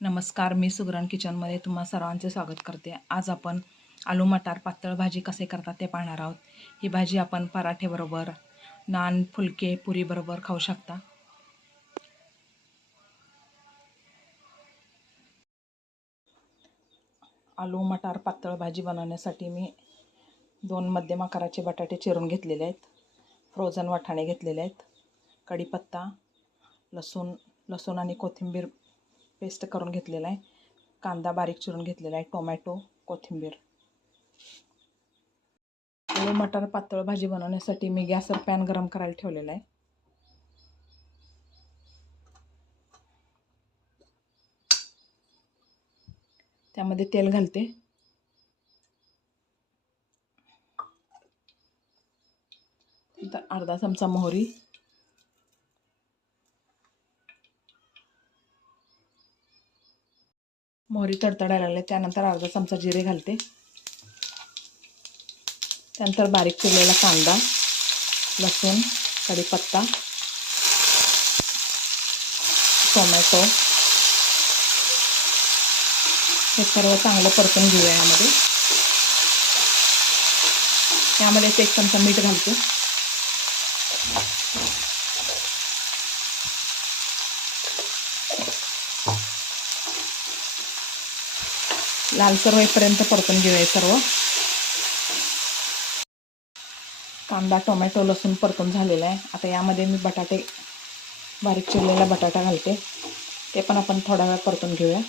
नमस्कार मी सुगरण किचनमध्ये तुम्हा सर्वांचे स्वागत करते. आज आपण आलू मटार पातळ भाजी कसे करतात ते पाहणार आहोत. ही भाजी आपण पराठेबरोबर नान फुलके पुरीबरोबर खाऊ शकता. आलू मटार पातळ भाजी बनवण्यासाठी मी दोन मध्यम आकाराचे बटाटे चिरून घेतलेले आहेत. फ्रोझन वाटाणे घेतलेले आहेत. कढीपत्ता लसूण लसूण आणि कोथिंबीर पेस्ट करून घेतलेला आहे. कांदा बारीक चिरून घेतलेला आहे. टोमॅटो कोथिंबीर. आलू मटार पातळ भाजी बनवण्यासाठी मी गॅसवर पॅन गरम करायला ठेवलेला आहे. त्यामध्ये तेल घालते. अर्धा चमचा मोहरी. मोहरी तडतडायला लागले. त्यानंतर अर्धा चमचा जिरे घालते. त्यानंतर बारीक चिरलेला कांदा लसूण कढीपत्ता टोमॅटो. हे सर्व चांगलं परतून घेऊया यामध्ये. यामध्ये एक चमचा मीठ घालते. लालसर होईपर्यंत परतून घेऊया सर्व. कांदा टोमॅटो लसूण परतून झालेला आहे. आता यामध्ये मी बटाटे बारीक चिरलेला बटाटा घालते. ते पण आपण थोडा वेळ परतून घेऊया.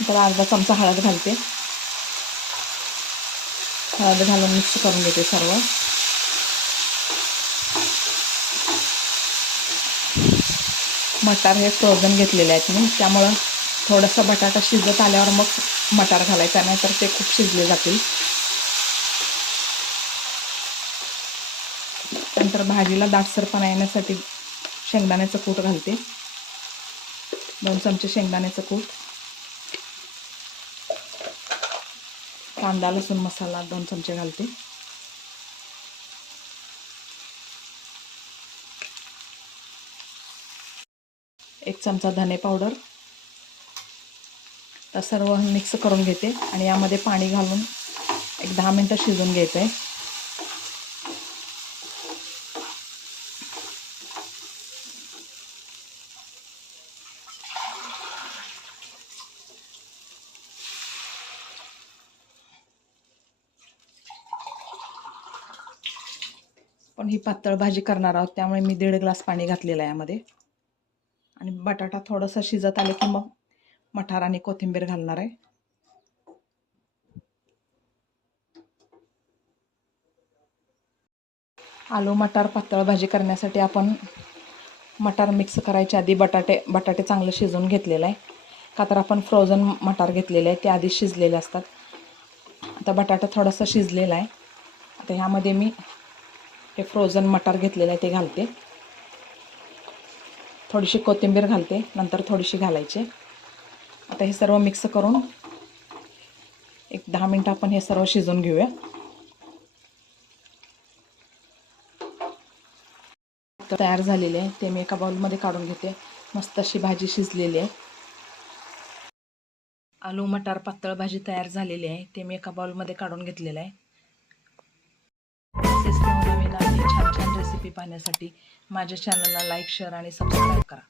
तर अर्धा चमचा हळद घालते. हळद घालून मिक्स करून घेते सर्व. मटार हे फ्रोझन घेतलेले आहेत मी त्यामुळं थोडंसं बटाटा शिजत आल्यावर मग मटार घालायचा नाहीतर ते खूप शिजले जातील. नंतर भाजीला दाटसरपणा येण्यासाठी शेंगदाण्याचं कूट घालते. दोन चमचे शेंगदाण्याचं कूट. कांदा लसूण मसाला दोन चमचे घालते. एक चमचा धने पावडर. तर सर्व मिक्स करून घेते आणि यामध्ये पाणी घालून एक दहा मिनटं शिजून घ्यायचं आहे पण ही पातळ भाजी करणार आहोत त्यामुळे मी दीड ग्लास पाणी घातलेलं आहे यामध्ये. आणि बटाटा थोडंसं शिजत आले की मग मठार आणि कोथिंबीर घालणार आहे. आलू मटार पातळ भाजी करण्यासाठी आपण मटार मिक्स करायच्या आधी बटाटे बटाटे चांगलं शिजवून घेतलेलं आहे. का तर आपण फ्रोझन मटार घेतलेले आहे ते आधी शिजलेले असतात. आता बटाटा थोडासा शिजलेला आहे. आता ह्यामध्ये मी हे फ्रोझन मटार घेतलेलं आहे ते घालते. थोडीशी कोथिंबीर घालते नंतर थोडीशी घालायची. आता हे सर्व मिक्स करून एक दहा मिनटं आपण हे सर्व शिजून घेऊया. तयार झालेले आहे ते मी एका बाउलमध्ये काढून घेते. मस्त अशी भाजी शिजलेली आहे. आलू मटार पातळ भाजी तयार झालेली आहे ते मी एका बाउलमध्ये काढून घेतलेलं आहे. रेसिपी पाहण्यासाठी माझ्या चॅनलला लाईक शेअर आणि सबस्क्राईब करा.